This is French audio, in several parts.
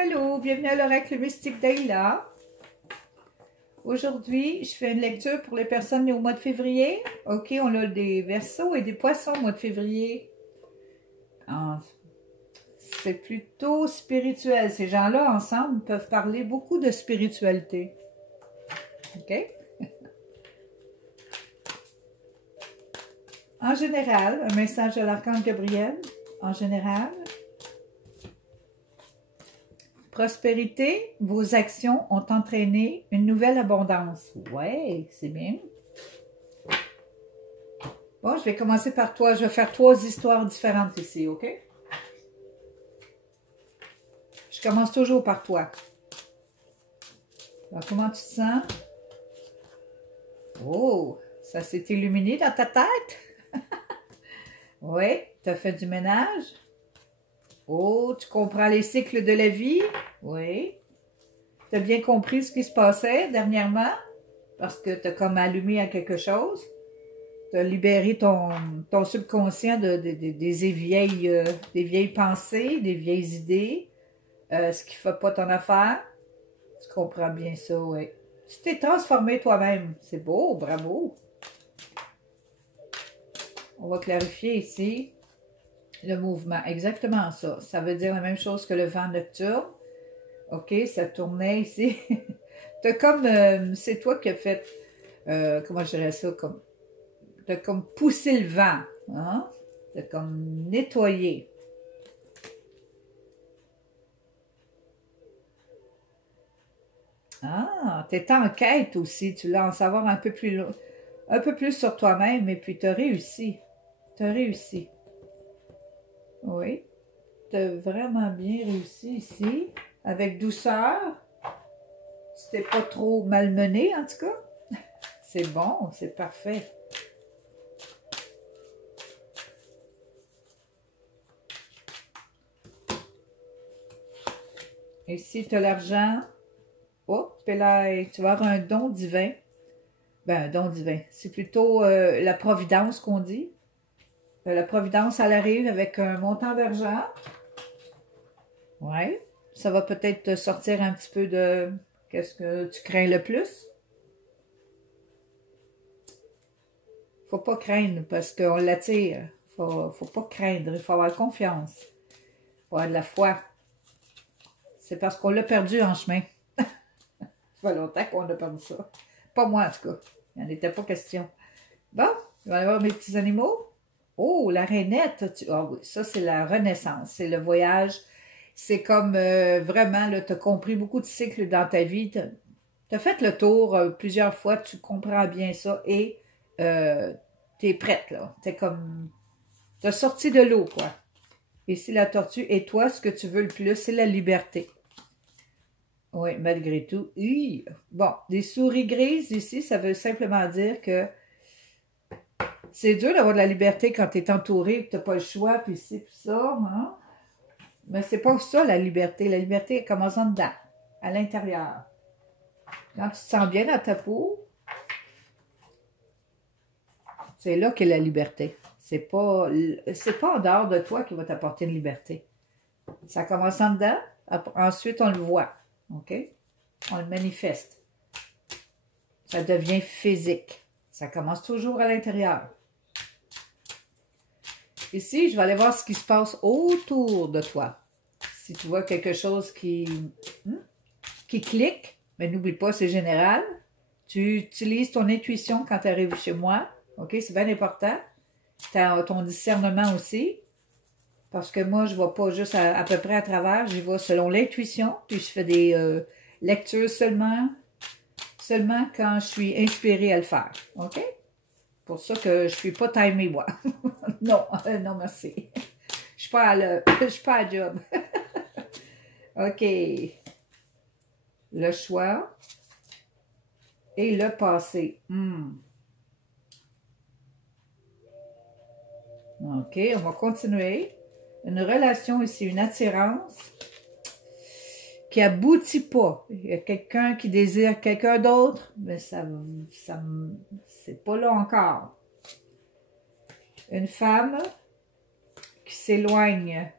Allô, bienvenue à l'Oracle Mystique d'Aïla. Aujourd'hui, je fais une lecture pour les personnes nées au mois de février. Ok, on a des Verseaux et des Poissons au mois de février. C'est plutôt spirituel. Ces gens-là, ensemble, peuvent parler beaucoup de spiritualité. Ok? En général, un message de l'Archange Gabriel. En général, prospérité, vos actions ont entraîné une nouvelle abondance. Ouais, c'est bien. Bon, je vais commencer par toi. Je vais faire 3 histoires différentes ici, ok? Je commence toujours par toi. Alors, comment tu te sens? Oh, ça s'est illuminé dans ta tête? Oui, tu as fait du ménage? Oh, tu comprends les cycles de la vie? Oui. Tu as bien compris ce qui se passait dernièrement? Parce que tu as comme allumé à quelque chose. Tu as libéré ton subconscient des vieilles pensées, des vieilles idées, ce qui ne fait pas ton affaire. Tu comprends bien ça, oui. Tu t'es transformé toi-même. C'est beau, bravo. On va clarifier ici le mouvement. Exactement ça. Ça veut dire la même chose que le vent nocturne. OK, ça tournait ici. T'as comme, c'est toi qui as fait, comment je dirais ça, comme, t'as comme poussé le vent, hein? T'as comme nettoyé. Ah, t'es en quête aussi, tu l'as en savoir un peu plus sur toi-même, et puis t'as réussi. T'as réussi. Oui, t'as vraiment bien réussi ici, avec douceur. Tu t'es pas trop malmené, en tout cas. C'est bon, c'est parfait. Ici, tu as l'argent. Oh, là, tu vas avoir un don divin. Ben, un don divin. C'est plutôt la providence qu'on dit. La providence, elle arrive avec un montant d'argent. Ouais. Ça va peut-être te sortir un petit peu de qu'est-ce que tu crains le plus. Faut pas craindre parce qu'on l'attire. Faut pas craindre. Il faut avoir confiance. Il faut avoir de la foi. C'est parce qu'on l'a perdu en chemin. Ça fait longtemps qu'on a perdu ça. Pas moi, en tout cas. Il n'en était pas question. Bon, je vais aller voir mes petits animaux. Oh, la rainette. Ah oui, ça, c'est la renaissance. C'est le voyage. C'est comme vraiment, tu as compris beaucoup de cycles dans ta vie. Tu as fait le tour plusieurs fois. Tu comprends bien ça et tu es prête, là. Tu comme... Tu as sorti de l'eau, quoi. Ici, la tortue. Et toi, ce que tu veux le plus, c'est la liberté. Oui, malgré tout. Oui. Bon, des souris grises ici, ça veut simplement dire que c'est dur d'avoir de la liberté quand tu es entouré, que tu n'as pas le choix, puis ci, puis ça. Hein? Mais c'est pas ça, la liberté. La liberté, elle commence en dedans, à l'intérieur. Quand tu te sens bien dans ta peau, c'est là qu'est la liberté. C'est pas en dehors de toi qui va t'apporter une liberté. Ça commence en dedans, ensuite on le voit. OK? On le manifeste. Ça devient physique. Ça commence toujours à l'intérieur. Ici, je vais aller voir ce qui se passe autour de toi. Si tu vois quelque chose qui clique, mais n'oublie pas, c'est général. Tu utilises ton intuition quand tu arrives chez moi. OK? C'est bien important. Ton discernement aussi. Parce que moi, je ne vais pas juste à peu près à travers. J'y vais selon l'intuition. Puis je fais des lectures seulement quand je suis inspirée à le faire. OK? Pour ça que je ne suis pas timée, moi. Non, non, merci. Je suis pas à job. OK. Le choix et le passé. OK, on va continuer. Une relation ici, une attirance qui aboutit pas. Il y a quelqu'un qui désire quelqu'un d'autre, mais c'est pas là encore. Une femme qui s'éloigne.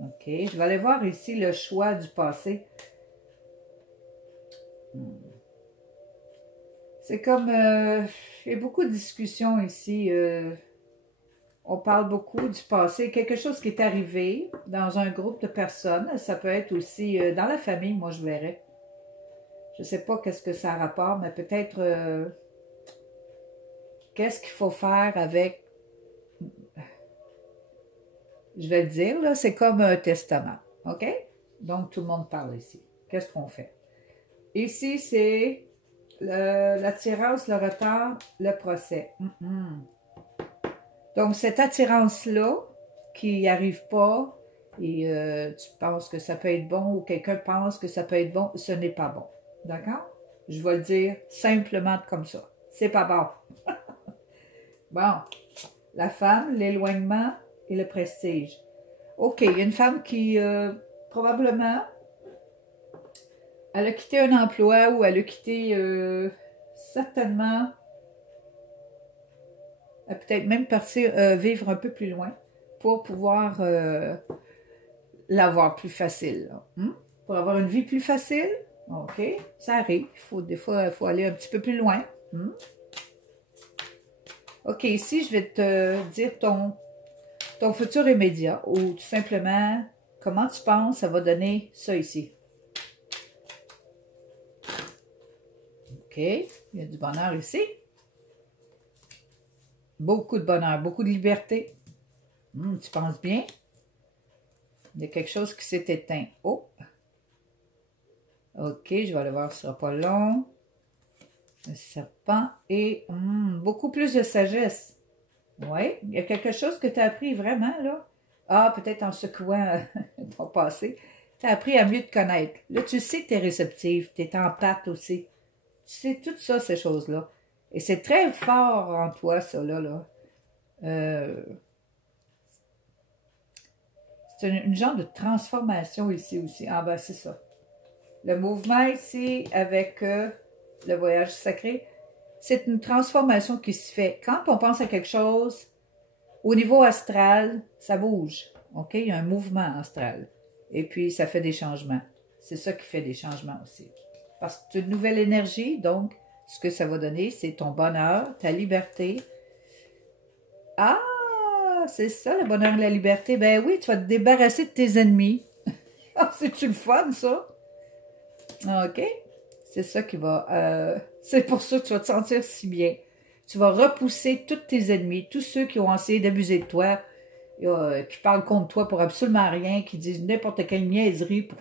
OK, je vais aller voir ici le choix du passé. C'est comme, il y a beaucoup de discussions ici. On parle beaucoup du passé, quelque chose qui est arrivé dans un groupe de personnes. Ça peut être aussi dans la famille, moi je verrais. Je ne sais pas qu'est-ce que ça a rapport, mais peut-être qu'est-ce qu'il faut faire avec, je vais le dire, là, c'est comme un testament, OK? Donc tout le monde parle ici. Qu'est-ce qu'on fait? Ici, c'est l'attirance, le retard, le procès. Donc, cette attirance-là, qui n'arrive pas, et tu penses que ça peut être bon, ou quelqu'un pense que ça peut être bon, ce n'est pas bon. D'accord? Je vais le dire simplement comme ça. C'est pas bon. Bon. La femme, l'éloignement et le prestige. OK, il y a une femme qui, probablement, elle a quitté un emploi ou elle a quitté, certainement, peut-être même partir vivre un peu plus loin pour pouvoir l'avoir plus facile. Pour avoir une vie plus facile, OK, ça arrive. Des fois, il faut aller un petit peu plus loin. OK, ici, je vais te dire ton futur immédiat ou tout simplement comment tu penses ça va donner ça ici. OK, il y a du bonheur ici. Beaucoup de bonheur, beaucoup de liberté. Tu penses bien? Il y a quelque chose qui s'est éteint. Oh! OK, je vais aller voir, ce sera pas long. Le serpent et beaucoup plus de sagesse. Oui, il y a quelque chose que tu as appris vraiment, là. Ah, peut-être en secouant ton passé. Tu as appris à mieux te connaître. Là, tu sais que tu es réceptive, tu es empathe aussi. Tu sais tout ça, ces choses-là. Et c'est très fort en toi, ça, là. C'est une genre de transformation ici aussi. Ah ben, c'est ça. Le mouvement ici avec le voyage sacré, c'est une transformation qui se fait. Quand on pense à quelque chose, au niveau astral, ça bouge. OK? Il y a un mouvement astral. Et puis, ça fait des changements. C'est ça qui fait des changements aussi. Parce que c'est une nouvelle énergie, donc, ce que ça va donner, c'est ton bonheur, ta liberté. Ah! C'est ça, le bonheur et la liberté. Ben oui, tu vas te débarrasser de tes ennemis. C'est-tu le fun, ça? OK? C'est ça qui va... c'est pour ça que tu vas te sentir si bien. Tu vas repousser tous tes ennemis, tous ceux qui ont essayé d'abuser de toi, qui parlent contre toi pour absolument rien, qui disent n'importe quelle niaiserie. Tu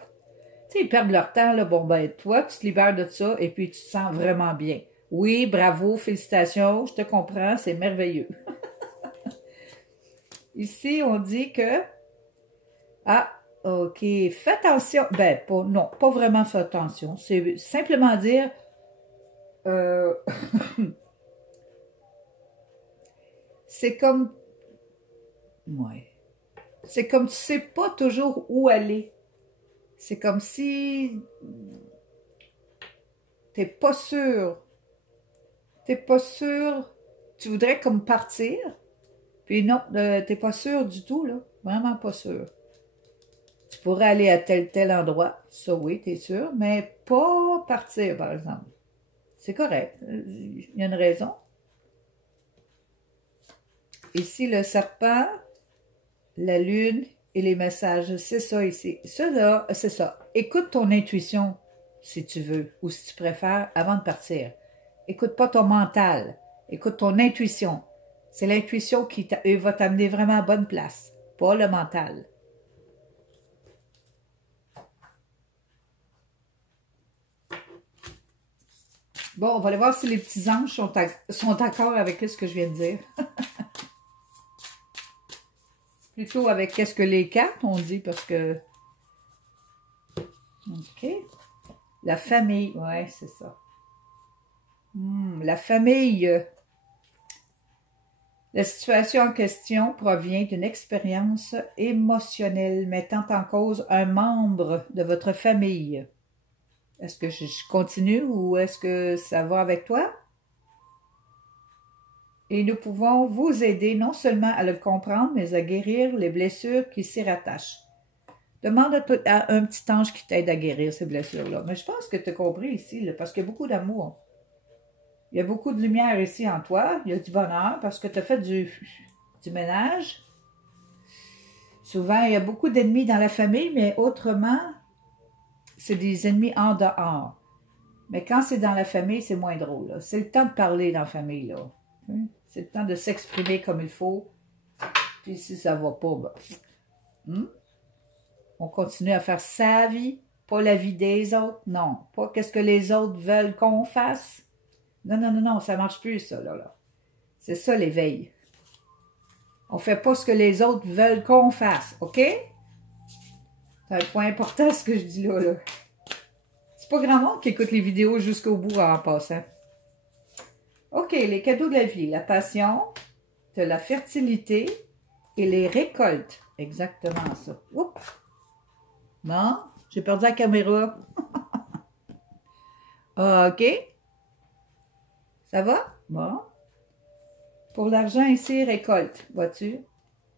sais, ils perdent leur temps, là. Bon, ben, toi, tu te libères de ça et puis tu te sens vraiment bien. Oui, bravo, félicitations, je te comprends, c'est merveilleux. Ici, on dit que... Ah, OK, fais attention. Ben, non, pas vraiment fais attention. C'est simplement dire... c'est comme... Ouais. C'est comme tu sais pas toujours où aller. C'est comme si... T'es pas sûr. T'es pas sûr. Tu voudrais comme partir. Puis non, t'es pas sûr du tout, là. Vraiment pas sûr. Tu pourrais aller à tel endroit. Ça, oui, t'es sûr. Mais pas partir, par exemple. C'est correct. Il y a une raison. Ici, le serpent, la lune et les messages. C'est ça ici. Ça, là, c'est ça. Écoute ton intuition, si tu veux, ou si tu préfères, avant de partir. Écoute pas ton mental. Écoute ton intuition. C'est l'intuition qui va t'amener vraiment à bonne place, pas le mental. Bon, on va aller voir si les petits anges sont d'accord avec ce que je viens de dire. Plutôt avec qu'est-ce que les cartes ont dit, parce que... OK. La famille, ouais, c'est ça. La famille... La situation en question provient d'une expérience émotionnelle mettant en cause un membre de votre famille. Est-ce que je continue ou est-ce que ça va avec toi? Et nous pouvons vous aider non seulement à le comprendre, mais à guérir les blessures qui s'y rattachent. Demande à un petit ange qui t'aide à guérir ces blessures-là. Mais je pense que tu as compris ici, là, parce qu'il y a beaucoup d'amour. Il y a beaucoup de lumière ici en toi. Il y a du bonheur parce que tu as fait du ménage. Souvent, il y a beaucoup d'ennemis dans la famille, mais autrement, c'est des ennemis en dehors. Mais quand c'est dans la famille, c'est moins drôle. C'est le temps de parler dans la famille, là. C'est le temps de s'exprimer comme il faut. Puis si ça va pas, ben, on continue à faire sa vie, pas la vie des autres. Non, pas qu'est-ce que les autres veulent qu'on fasse. Non, non, non, non, ça marche plus, ça, là. C'est ça, l'éveil. On fait pas ce que les autres veulent qu'on fasse, OK? C'est un point important, ce que je dis là. C'est pas grand monde qui écoute les vidéos jusqu'au bout en passant. OK, les cadeaux de la vie. La passion, de la fertilité et les récoltes. Exactement ça. Oups! Non, j'ai perdu la caméra. OK. Ça va? Bon. Pour l'argent ici, récolte. Vois-tu?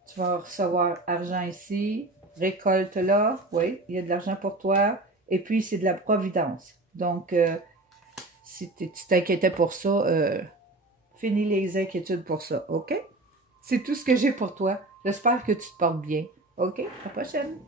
Tu vas recevoir argent ici, récolte là. Oui, il y a de l'argent pour toi. Et puis, c'est de la providence. Donc, si tu t'inquiétais pour ça, finis les inquiétudes pour ça. OK? C'est tout ce que j'ai pour toi. J'espère que tu te portes bien. OK? À la prochaine.